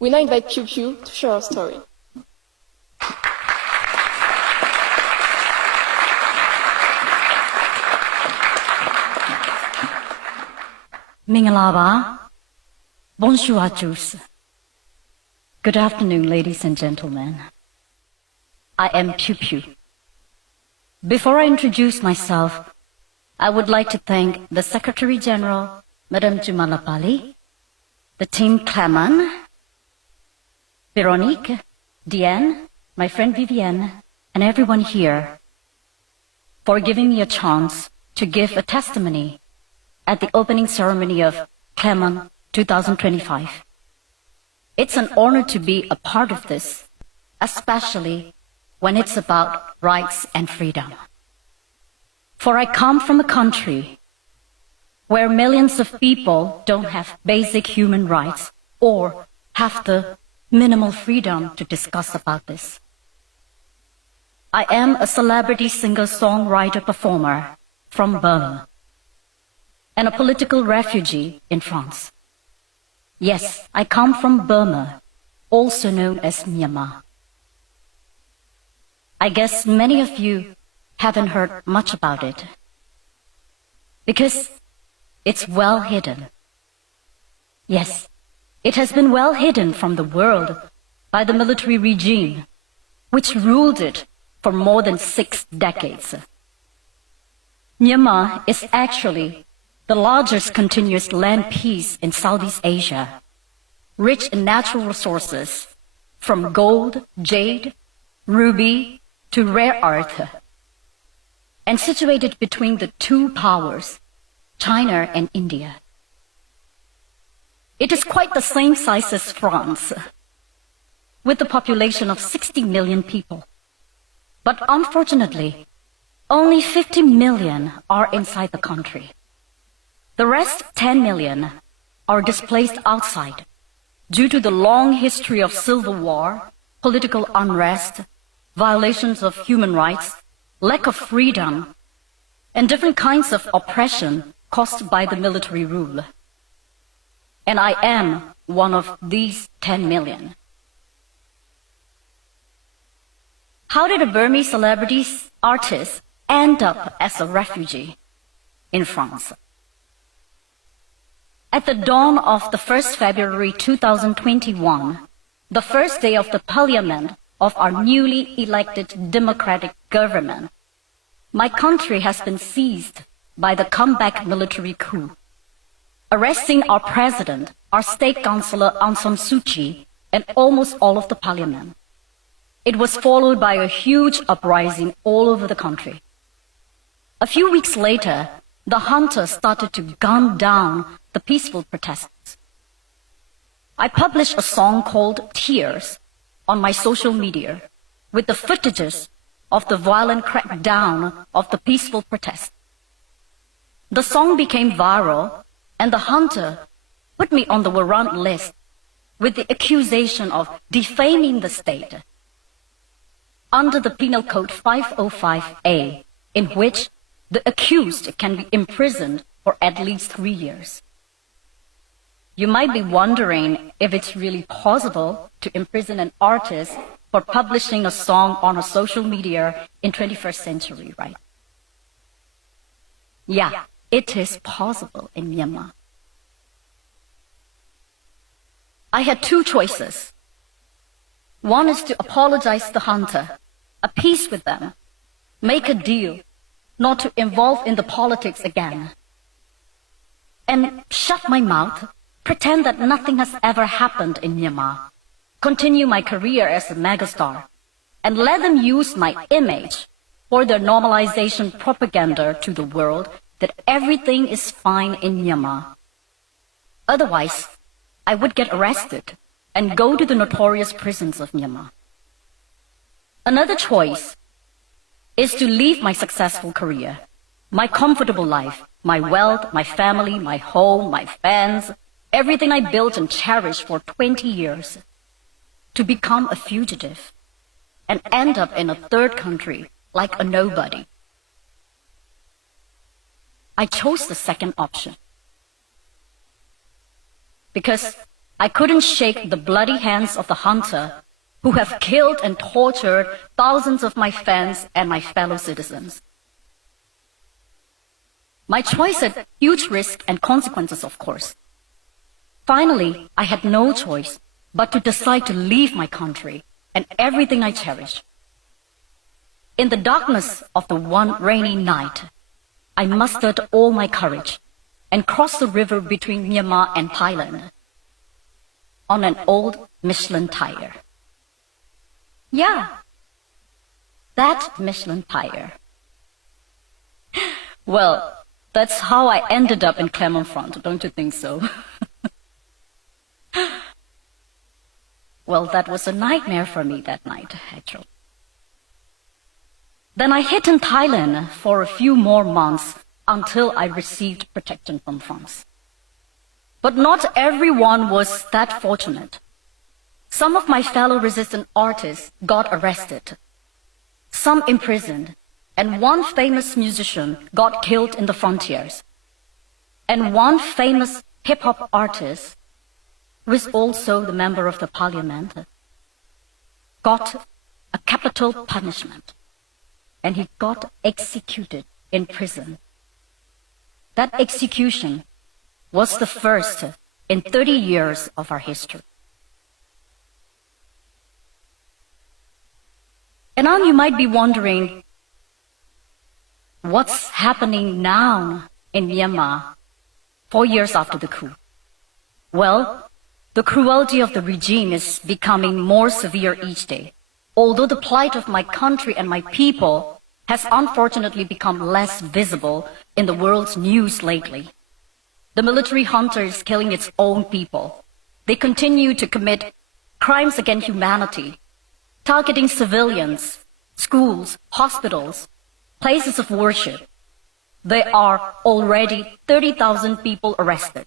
We now invite Piu Piu to share her story. မင်္ဂလာပါ Bonjour à tous. Good afternoon, ladies and gentlemen. I am Piu Piu. Before I introduce myself, I would like to thank the Secretary General, Madame Jumalapali, the team Clement, Veronique, Diane, my friend Vivienne, and everyone here for giving me a chance to give a testimony at the opening ceremony of Clement 2025. It's an honor to be a part of this, especially when it's about rights and freedom. For I come from a country where millions of people don't have basic human rights or have the minimal freedom to discuss about this. I am a celebrity singer-songwriter-performer from Burma and a political refugee in France. Yes, I come from Burma, also known as Myanmar. I guess many of you haven't heard much about it, because it's well hidden. Yes, it has been well hidden from the world by the military regime, which ruled it for more than 6 decades. Myanmar is actually the largest continuous land piece in Southeast Asia, rich in natural resources, from gold, jade, ruby, to rare earth, and situated between the two powers, China and India. It is quite the same size as France, with a population of 60 million people. But unfortunately, only 50 million are inside the country. The rest 10 million are displaced outside due to the long history of civil war, political unrest, violations of human rights, lack of freedom, and different kinds of oppression caused by the military rule. And I am one of these 10 million. How did a Burmese celebrity artist end up as a refugee in France? At the dawn of the 1st February 2021, the first day of the parliament of our newly elected democratic government, my country has been seized by the comeback military coup, arresting our president, our state councillor Aung San Suu Kyi, and almost all of the parliament. It was followed by a huge uprising all over the country. A few weeks later, the hunters started to gun down the peaceful protesters. I published a song called Tears on my social media with the footages of the violent crackdown of the peaceful protest. The song became viral and the hunter put me on the warrant list with the accusation of defaming the state under the Penal Code 505A, in which the accused can be imprisoned for at least 3 years. You might be wondering if it's really possible to imprison an artist for publishing a song on a social media in 21st century, right? Yeah, it is possible in Myanmar. I had 2 choices. One is to apologize to the hunter, appease with them, make a deal, not to involve in the politics again, and shut my mouth, pretend that nothing has ever happened in Myanmar, continue my career as a megastar, and let them use my image for their normalization propaganda to the world that everything is fine in Myanmar. Otherwise, I would get arrested and go to the notorious prisons of Myanmar. Another choice is to leave my successful career, my comfortable life, my wealth, my family, my home, my fans, everything I built and cherished for 20 years, to become a fugitive and end up in a third country like a nobody. I chose the second option because I couldn't shake the bloody hands of the junta who have killed and tortured thousands of my fans and my fellow citizens. My choice had huge risk and consequences, of course. Finally, I had no choice but to decide to leave my country and everything I cherish. In the darkness of the one rainy night, I mustered all my courage and crossed the river between Myanmar and Thailand on an old Michelin tire. Yeah, that Michelin tire. Well, that's how I ended up in Clermont-Ferrand, don't you think so? Well, that was a nightmare for me that night, actually. Then I hid in Thailand for a few more months until I received protection from France. But not everyone was that fortunate. Some of my fellow resistant artists got arrested, some imprisoned, and one famous musician got killed in the frontiers. And one famous hip-hop artist, who is also the member of the parliament, got a capital punishment, and he got executed in prison. That execution was the first in 30 years of our history. And now you might be wondering, what's happening now in Myanmar 4 years after the coup? Well, the cruelty of the regime is becoming more severe each day, although the plight of my country and my people has unfortunately become less visible in the world's news lately. The military junta is killing its own people. They continue to commit crimes against humanity, targeting civilians, schools, hospitals, places of worship. There are already 30,000 people arrested,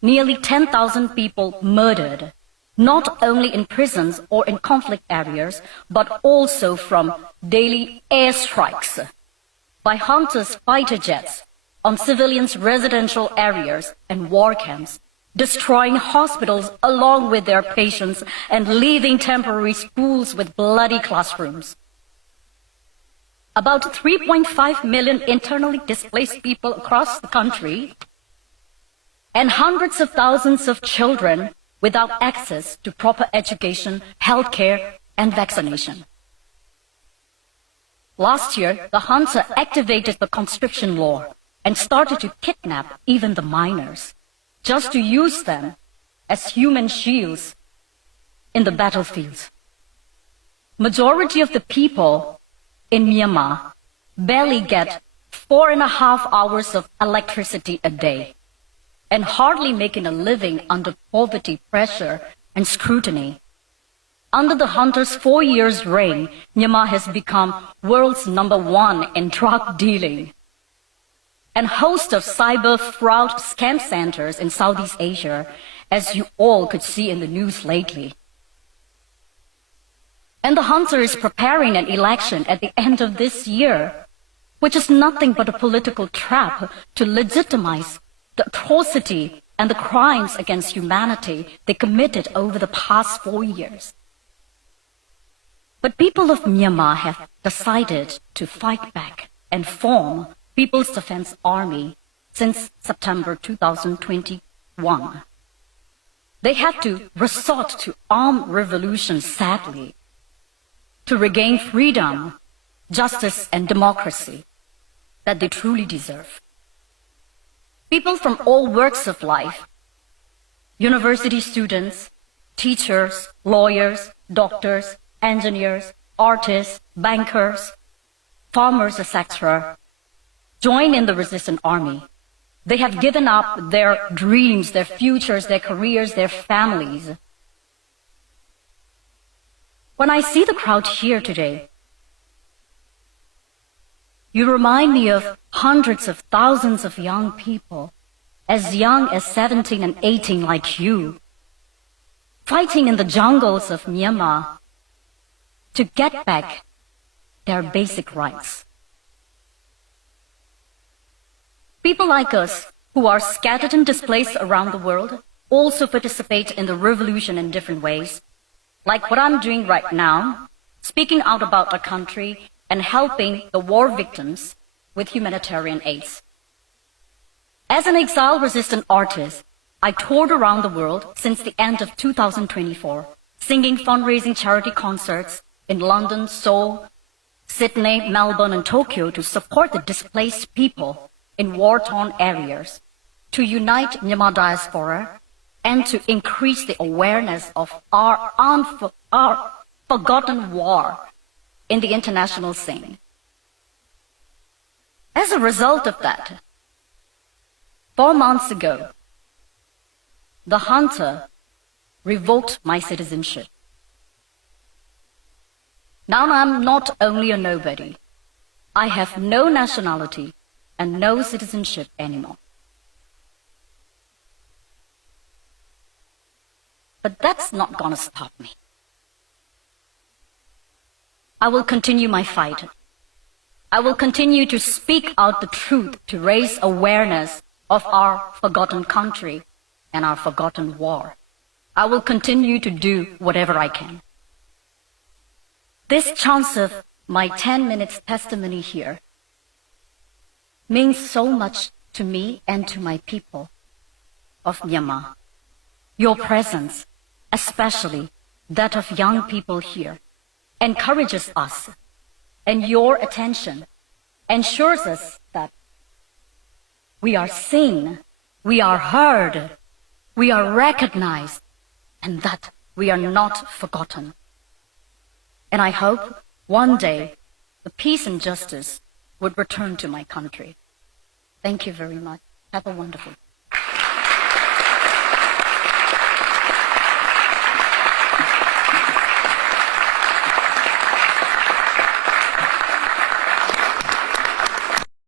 nearly 10,000 people murdered, not only in prisons or in conflict areas, but also from daily airstrikes by junta's fighter jets on civilians' residential areas and war camps, destroying hospitals along with their patients and leaving temporary schools with bloody classrooms. About 3.5 million internally displaced people across the country, and hundreds of thousands of children without access to proper education, healthcare, and vaccination. Last year, the junta activated the conscription law and started to kidnap even the minors, just to use them as human shields in the battlefields. Majority of the people in Myanmar barely get 4.5 hours of electricity a day and hardly making a living under poverty pressure and scrutiny. Under the junta's 4 years' reign, Myanmar has become world's #1 in drug dealing, and host of cyber fraud scam centers in Southeast Asia, as you all could see in the news lately. And the junta is preparing an election at the end of this year, which is nothing but a political trap to legitimize the atrocity and the crimes against humanity they committed over the past 4 years. But people of Myanmar have decided to fight back and form People's Defense Army since September 2021. They had to resort to armed revolution, sadly, to regain freedom, justice, and democracy that they truly deserve. People from all walks of life, university students, teachers, lawyers, doctors, engineers, artists, bankers, farmers, etc., join in the resistant army. They have given up their dreams, their futures, their careers, their families. When I see the crowd here today, you remind me of hundreds of thousands of young people, as young as 17 and 18 like you, fighting in the jungles of Myanmar to get back their basic rights. People like us, who are scattered and displaced around the world, also participate in the revolution in different ways, like what I'm doing right now, speaking out about our country and helping the war victims with humanitarian aids. As an exile-resistant artist, I toured around the world since the end of 2024, singing fundraising charity concerts in London, Seoul, Sydney, Melbourne, and Tokyo to support the displaced people in war-torn areas, to unite Myanmar diaspora, and to increase the awareness of our forgotten war in the international scene. As a result of that, 4 months ago, the junta revoked my citizenship. Now I'm not only a nobody, I have no nationality and no citizenship anymore. But that's not gonna stop me. I will continue my fight. I will continue to speak out the truth to raise awareness of our forgotten country and our forgotten war. I will continue to do whatever I can. This chance of my 10 minutes testimony here means so much to me and to my people of Myanmar. Your presence, especially that of young people here, encourages us, and your attention ensures us that we are seen, we are heard, we are recognized, and that we are not forgotten. And I hope one day the peace and justice would return to my country. Thank you very much. Have a wonderful day.